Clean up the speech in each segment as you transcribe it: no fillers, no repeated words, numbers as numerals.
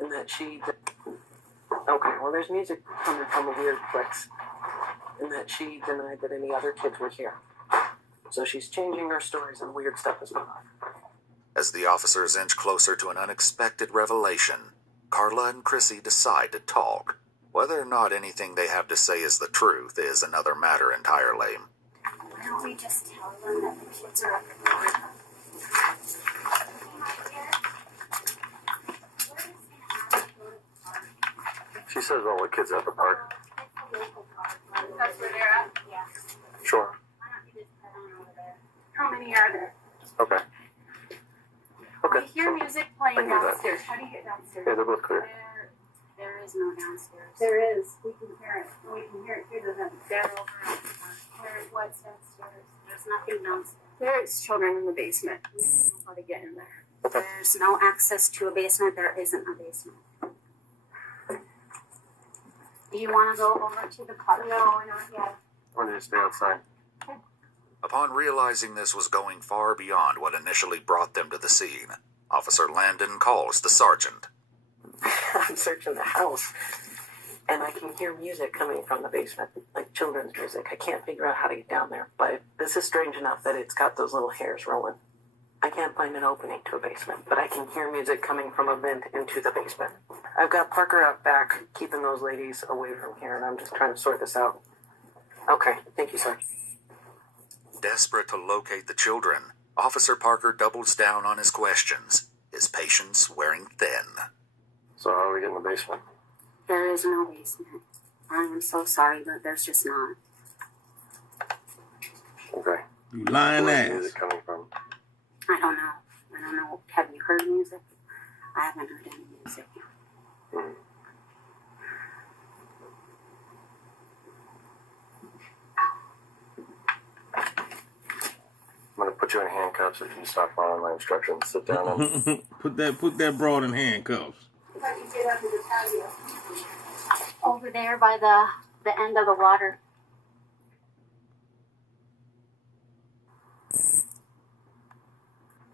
And that she... Okay, well, there's music coming from a weird place. And that she denied that any other kids were here. So she's changing her stories and weird stuff is going on. As the officers inch closer to an unexpected revelation, Carla and Chrissy decide to talk. Whether or not anything they have to say is the truth is another matter entirely. Why don't we just tell them that the kids are up at the She says all the kids at the park. That's where they're at? Yeah. Sure. Why don't you just head on over there? How many are there? Okay. Okay. We hear music playing downstairs. How do you get downstairs? Yeah, they're both clear. There is no downstairs. There is. We can hear it. We can hear it through the vent. They're over at the park. There's what's downstairs. There's nothing downstairs. There's children in the basement. We don't know how to get in there. Okay. There's no access to a basement. There isn't a basement. Do you want to go over to the park? No, not yet. I want to stay outside. Upon realizing this was going far beyond what initially brought them to the scene, Officer Landon calls the sergeant. I'm searching the house, and I can hear music coming from the basement, like children's music. I can't figure out how to get down there, but this is strange enough that it's got those little hairs rolling. I can't find an opening to a basement, but I can hear music coming from a vent into the basement. I've got Parker out back, keeping those ladies away from here, and I'm just trying to sort this out. Okay, thank you, sir. Desperate to locate the children, Officer Parker doubles down on his questions, his patience wearing thin. So how do we get in the basement? There is no basement. I am so sorry, but there's just not. Okay. You lying Where's ass. the music coming from? I don't know. I don't know. Have you heard music? I haven't heard any music. Hmm. I'm gonna put you in handcuffs if you stop following my instructions. Sit down and put that broad in handcuffs. If I can get under the patio. Over there by the end of the water.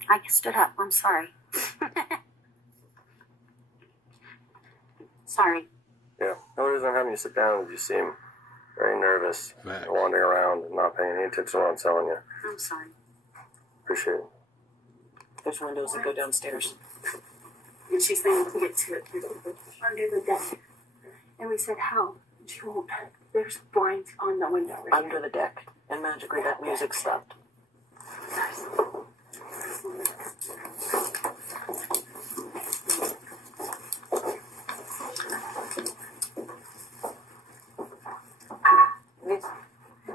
I stood up. I'm sorry. Sorry. yeah. The only reason I'm having you sit down is you seem very nervous, Facts. wandering around and not paying any attention to what I'm telling you. I'm sorry. Appreciate it. There's windows that go downstairs. And she's saying to get to it through under the deck. And we said, how? And she won't. There's blinds on the window right Under the deck, and magically that music stopped.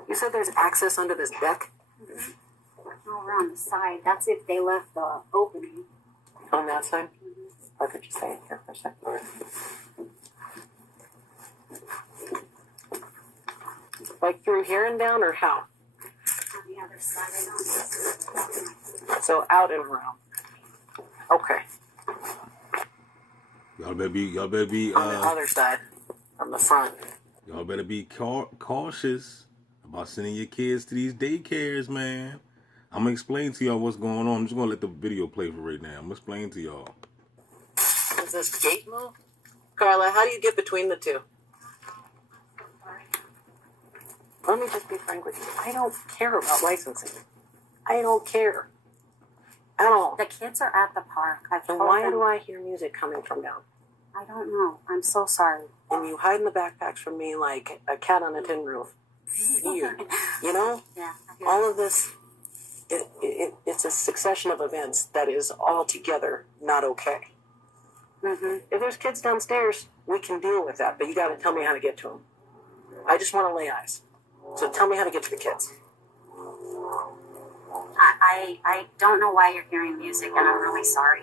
You said there's access under this deck? No, we're on the side. That's if they left the opening. On that side? Or could you stay in here for a second? Like through here and down, or how? On the other side, I don't. So out and around. Okay. Y'all better be On the other side, on the front. y'all better be cautious about sending your kids to these daycares, man. I'm gonna explain to y'all what's going on. I'm just gonna let the video play for right now. I'm gonna explain to y'all. Does this gate move? Carla, how do you get between the two? Let me just be frank with you. I don't care about licensing. I don't care. At all. The kids are at the park. I've Then told why them. do I hear music coming from down? I don't know. I'm so sorry. And you hide in the backpacks from me like a cat on a tin roof. Weird. You know? Yeah. I hear All of this, it's a succession of events that is altogether not okay. Mm-hmm. If there's kids downstairs, we can deal with that, but you got to tell me how to get to them. I just want to lay eyes. So tell me how to get to the kids. I don't know why you're hearing music, and I'm really sorry.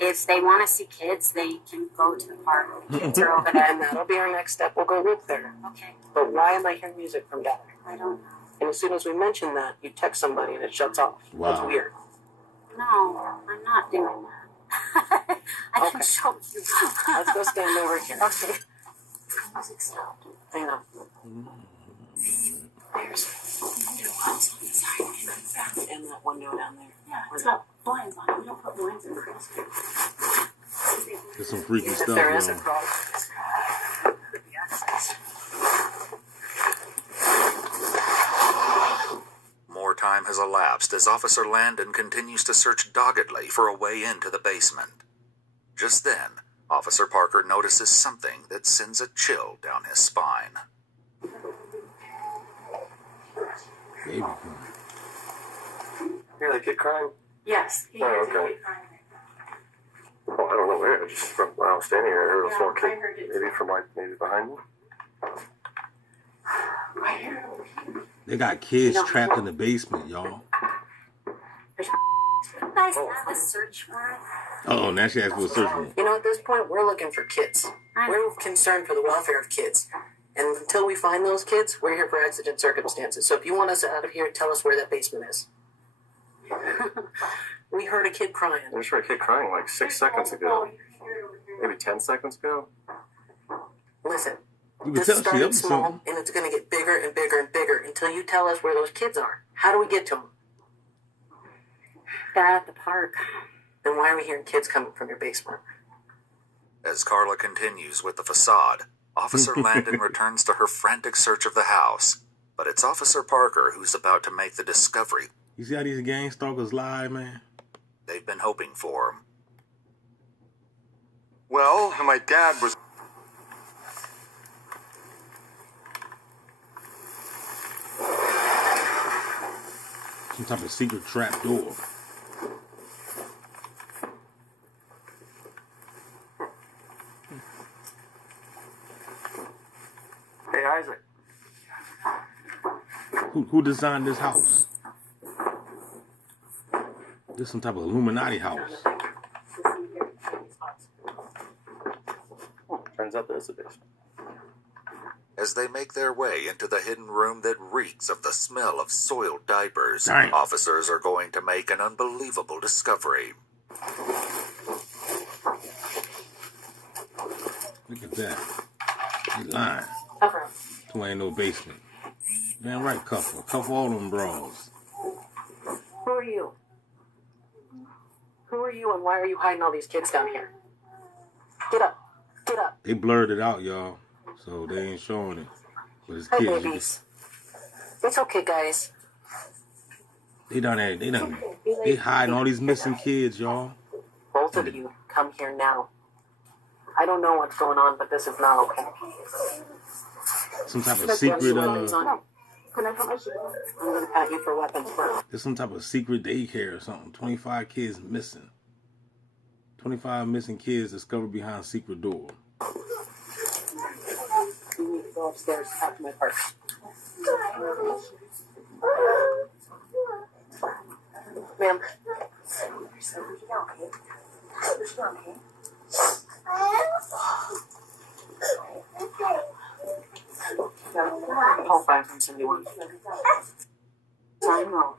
If they want to see kids, they can go to the park. The kids are over And there. that'll be our next step. We'll go look there. Okay. But why am I hearing music from down there? I don't know. And as soon as we mention that, you text somebody and it shuts off. Wow. That's weird. No, I'm not doing that. I can Okay. show you. Let's go stand over here. Okay. The music stopped. Hang on. There's window ones on the side and on the back. And that window down there. Yeah, it's got blinds on it. We don't put blinds in the house. There's some freaky If stuff, there is a yo. problem, could be access. More time has elapsed as Officer Landon continues to search doggedly for a way into the basement. Just then, Officer Parker notices something that sends a chill down his spine. Baby come. Hear that kid crying? Yes. He Oh, hears okay. me crying. Well, I don't know where. Just from when I was standing here, I heard a Yeah, small I kid. heard it. Maybe from like maybe behind me. I hear it. They got kids No. trapped in the basement, y'all. You guys have a search warrant? Oh, now she asked for a search warrant. You know, at this point, we're looking for kids. We're concerned for the welfare of kids. And until we find those kids, we're here for exigent circumstances. So if you want us out of here, tell us where that basement is. We heard a kid crying. I just heard a kid crying like 6 seconds ago. Maybe 10 seconds ago. Listen, You can this tell she up started to small, something. and it's going to get bigger and bigger and bigger until you tell us where those kids are. How do we get to them? They're at the park. Then why are we hearing kids coming from your basement? As Carla continues with the facade, Officer Landon returns to her frantic search of the house. But it's Officer Parker who's about to make the discovery You see how these gang stalkers lie, man? they've been hoping for. Well, my dad was. Some type of secret trap door. Hey, Isaac. Who designed this house? This some type of Illuminati house. Turns out there's a basement. As they make their way into the hidden room that reeks of the smell of soiled diapers, Dang. officers are going to make an unbelievable discovery. Look at that. He lying. Cover 'em. There ain't no basement. Man, right, cuff her. Cuff all them bras. Who are you? Who are you, and why are you hiding all these kids down here? Get up. Get up. They blurred it out, y'all. So they ain't showing it. But it's Hi, kids. babies. It's okay, guys. They done that. They hiding all these missing kids, y'all. Both of you, come here now. I don't know what's going on, but this is not okay. Some type of Put secret, your weapons on. Can I put my shoes on? I'm gonna pat you for weapons first. there's some type of secret daycare or something. 25 kids missing. 25 missing kids discovered behind secret door. You need to go upstairs to talk to my partner. Ma'am. Call 571. I know.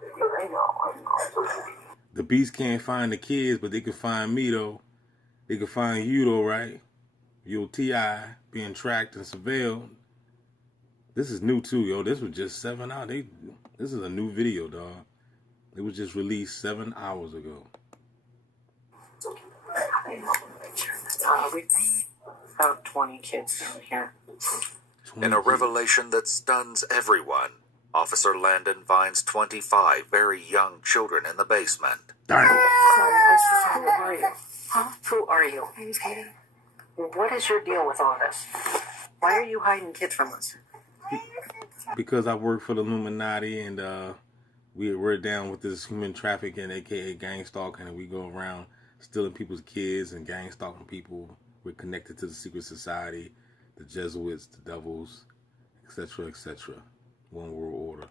The beast can't find the kids, but they can find me, though. They can find you, though, right? You'll T.I. being tracked and surveilled. This is new, too, yo. This was just 7 hours. This is a new video, dog. It was just released 7 hours ago. We've about 20 kids down here. In a revelation that stuns everyone, Officer Landon finds 25 very young children in the basement. Darn. Sorry, I who are you? Huh? Who are you? My name's Katie. What is your deal with all this? Why are you hiding kids from us? Because I work for the Illuminati and we're down with this human trafficking, aka gang stalking, and we go around stealing people's kids and gang stalking people. We're connected to the secret society, the Jesuits, the devils, etc., etc. One world order.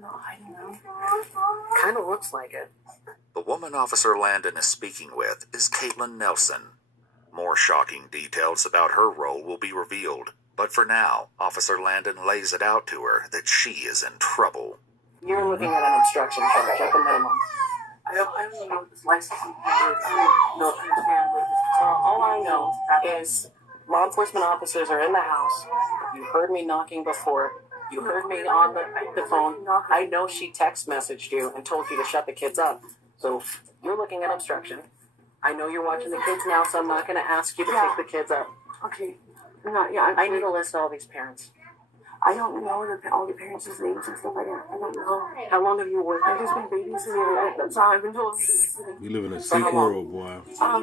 No, I don't know. Kind of looks like it. The woman Officer Landon is speaking with is Caitlin Nelson. More shocking details about her role will be revealed, but for now, Officer Landon lays it out to her that she is in trouble. You're looking at an obstruction charge at the minimum. I don't know what this licensing is. I don't understand what this is. All I know is law enforcement officers are in the house. You heard me knocking before. You heard me on the phone. I know she text messaged you and told you to shut the kids up. So you're looking at obstruction. I know you're watching the kids now, so I'm not going to ask you to Yeah. pick the kids up. Okay. Yeah, I need a list of all these parents. I don't know all the parents' names and stuff like that. I don't know. How long have you worked? I've just been babysitting. That's all I've been told. We live in a sick world, boy. For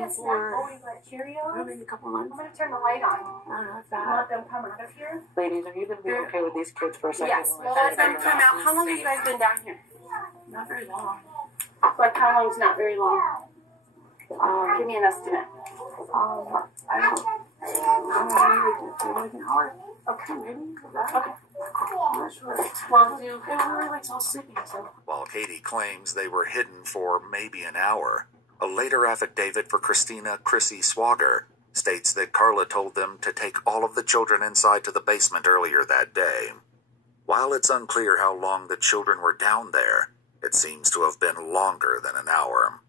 maybe a couple months. I'm gonna turn the light on. That's that. Let them come out of here. Ladies, have you been being okay with these kids for a second? Yes. While I Well, set them time down? out. How long have you guys been down here? Not very long. Like how long's not very long? Give me an estimate. I don't know, maybe an hour. Okay. Maybe. Okay. I'm not sure. Well, do It really likes all sleeping, so. While Katie claims they were hidden for maybe an hour, a later affidavit for Christina Chrissy Swager states that Carla told them to take all of the children inside to the basement earlier that day. While it's unclear how long the children were down there, it seems to have been longer than an hour.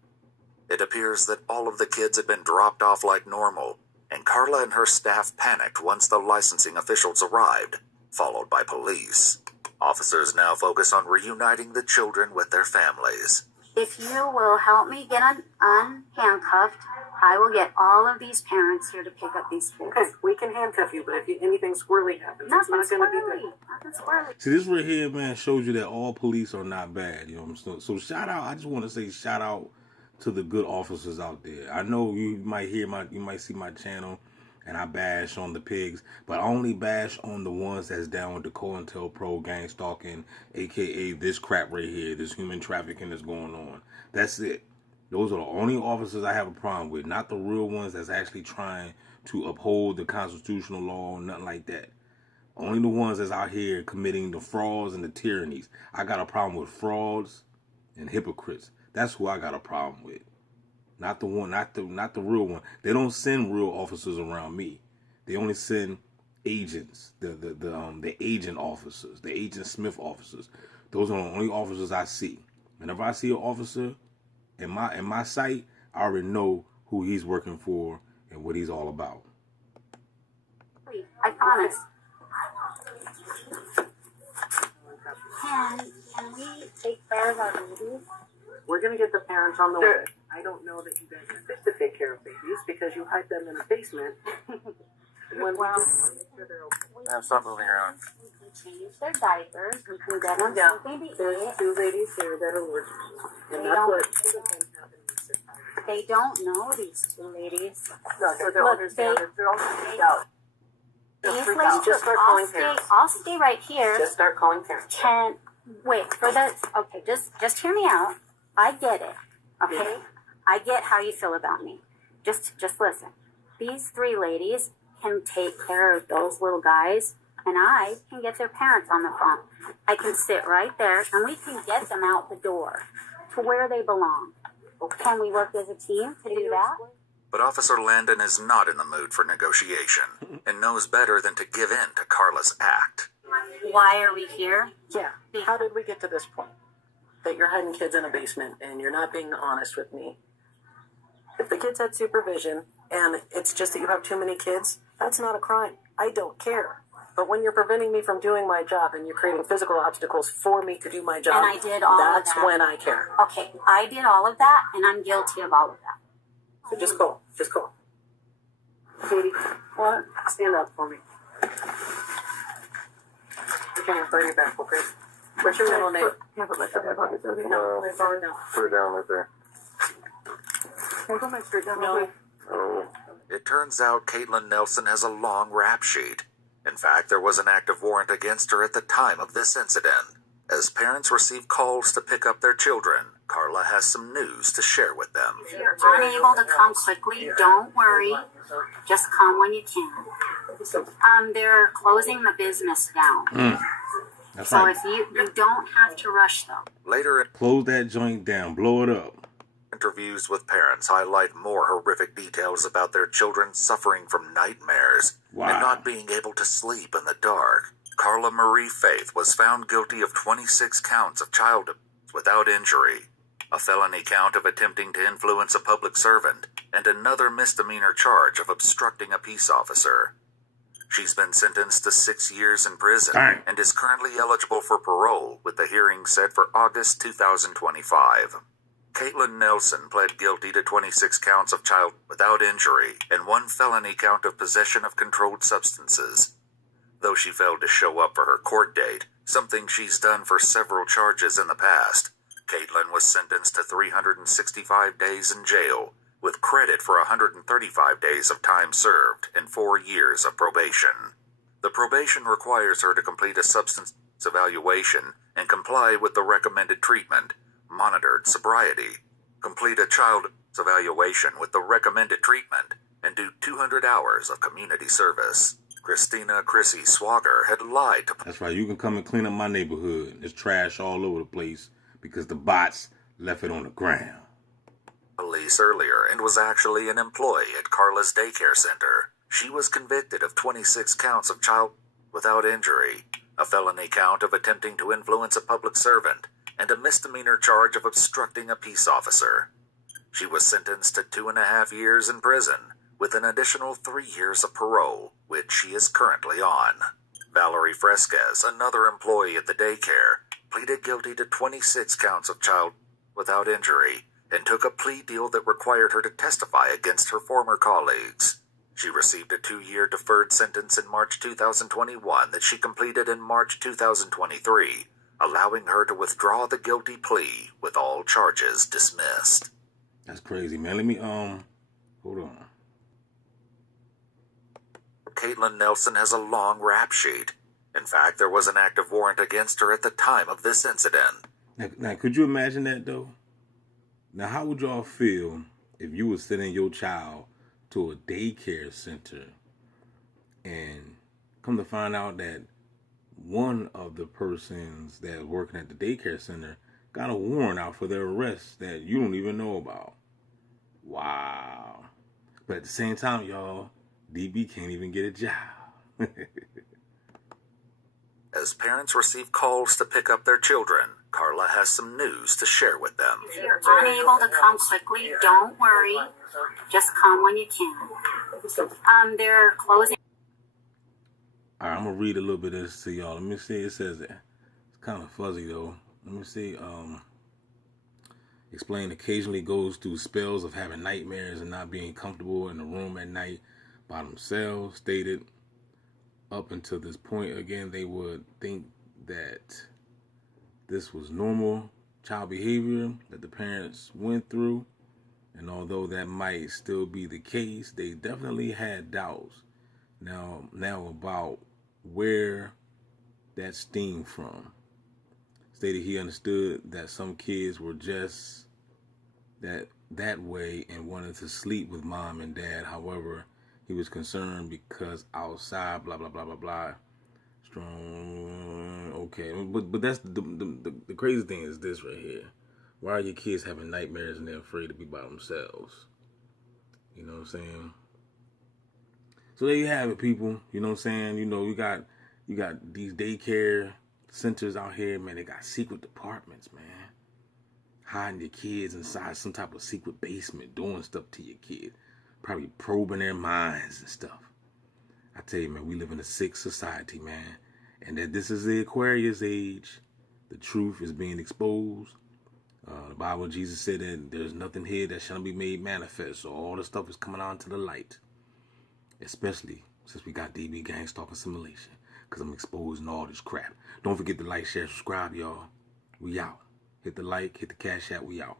It appears that all of the kids had been dropped off like normal, and Carla and her staff panicked once the licensing officials arrived, followed by police. Officers now focus on reuniting the children with their families. If you will help me get unhandcuffed, I will get all of these parents here to pick up these kids. Okay, we can handcuff you, but if anything squirrely happens, it's Nothing not going to be squirrely. good. Nothing squirrely. See, this right here, man, shows you that all police are not bad. You know what I'm saying? So shout out. I just want to say shout out to the good officers out there. I know you might see my channel, and I bash on the pigs, but I only bash on the ones that's down with the COINTELPRO gang stalking, aka this crap right here, this human trafficking that's going on. That's it. Those are the only officers I have a problem with, not the real ones that's actually trying to uphold the constitutional law or nothing like that. Only the ones that's out here committing the frauds and the tyrannies. I got a problem with frauds and hypocrites. That's who I got a problem with. Not the one, not the real one. They don't send real officers around me. They only send agents, the agent officers, the Agent Smith officers. Those are the only officers I see. Whenever I see an officer in my sight, I already know who he's working for and what he's all about. I promise. Can we take care of our babies? We're going to get the parents on the way. I don't know that you guys are fit to take care of babies because you hide them in a basement. When Well, Stop moving around. we can change their diapers. We can get them Yeah. something to there's eat. two ladies here that are working, and They that's don't- what should have been happening. They don't know these two ladies. No, so they're Look, understand. they- They're all freaked out. They'll These freak ladies, out. Just start I'll calling stay. parents. I'll stay right here. Just start calling parents. Can wait for the. Okay, just hear me out. I get it. Okay, Yeah. I get how you feel about me. Just listen. These three ladies can take care of those little guys, and I can get their parents on the phone. I can sit right there, and we can get them out the door to where they belong. Can we work as a team to do that? But Officer Landon is not in the mood for negotiation and knows better than to give in to Carla's act. Why are we here? Yeah. How did we get to this point? That you're hiding kids in a basement and you're not being honest with me. If the kids had supervision and it's just that you have too many kids, that's not a crime. I don't care. But when you're preventing me from doing my job and you're creating physical obstacles for me to do my job, And I did all of that's that. when I care. Okay, I did all of that, and I'm guilty of all of that. So just call. Just call. Katie, what? Stand up for me. Put your hands behind your back, okay? What's your middle name? Yeah, but let's have my pockets over here. No, it's on now. Put it down right there. Can I put my skirt down? No. real quick? Oh. It turns out Caitlin Nelson has a long rap sheet. In fact, there was an active warrant against her at the time of this incident. As parents receive calls to pick up their children, Carla has some news to share with them. If you're unable to come quickly, don't worry. Just come when you can. They're closing the business down. That's So right. if you don't have to rush though. Later in Close that joint down. Blow it up. interviews with parents highlight more horrific details about their children suffering from nightmares Wow. and not being able to sleep in the dark. Carla Marie Faith was found guilty of 26 counts of child abuse without injury, a felony count of attempting to influence a public servant, and another misdemeanor charge of obstructing a peace officer. She's been sentenced to 6 years in prison Dang. and is currently eligible for parole, with the hearing set for August 2025. Caitlin Nelson pled guilty to 26 counts of child without injury and 1 felony count of possession of controlled substances. Though she failed to show up for her court date, something she's done for several charges in the past, Caitlin was sentenced to 365 days in jail, with credit for 135 days of time served and 4 years of probation. The probation requires her to complete a substance evaluation and comply with the recommended treatment, monitored sobriety, complete a child evaluation with the recommended treatment, and do 200 hours of community service. Christina Chrissy Swager had lied to... That's right, you can come and clean up my neighborhood. There's trash all over the place because the bots left it on the ground. Police earlier and was actually an employee at Carla's daycare center. She was convicted of 26 counts of child without injury, a felony count of attempting to influence a public servant, and a misdemeanor charge of obstructing a peace officer. She was sentenced to 2.5 years in prison, with an additional 3 years of parole, which she is currently on. Valerie Fresquez, another employee at the daycare, pleaded guilty to 26 counts of child without injury and took a plea deal that required her to testify against her former colleagues. She received a 2-year deferred sentence in March 2021 that she completed in March 2023, allowing her to withdraw the guilty plea with all charges dismissed. That's crazy, man. Let me, hold on. Caitlin Nelson has a long rap sheet. In fact, there was an active warrant against her at the time of this incident. Now, could you imagine that, though? Now, how would y'all feel if you were sending your child to a daycare center and come to find out that one of the persons that's working at the daycare center got a warrant out for their arrest that you don't even know about? Wow. But at the same time, y'all, DB can't even get a job. As parents receive calls to pick up their children, Carla has some news to share with them. If you're unable to come quickly, don't worry. Just come when you can. They're closing. All right, I'm going to read a little bit of this to y'all. Let me see. It says that. It's kind of fuzzy, though. Let me see. Explain occasionally goes through spells of having nightmares and not being comfortable in a room at night by themselves. Stated up until this point, again, they would think that this was normal child behavior that the parents went through. And although that might still be the case, they definitely had doubts now about where that stemmed from. Stated he understood that some kids were just that way and wanted to sleep with mom and dad. However, he was concerned because outside, blah, blah, blah, blah, blah. Strong, okay. But that's the crazy thing is this right here. Why are your kids having nightmares and they're afraid to be by themselves? You know what I'm saying? So there you have it, people. You know what I'm saying? You know, you got these daycare centers out here, man. They got secret departments, man. Hiding your kids inside some type of secret basement, doing stuff to your kids. Probably probing their minds and stuff. I tell you, man, we live in a sick society, man. And that this is the Aquarius age. The truth is being exposed. The Bible, Jesus said that there's nothing here that shall be made manifest. So all the stuff is coming on to the light. Especially since we got DB Gang Stalking Simulation. Because I'm exposing all this crap. Don't forget to like, share, subscribe, y'all. We out. Hit the like, hit the cash app, we out.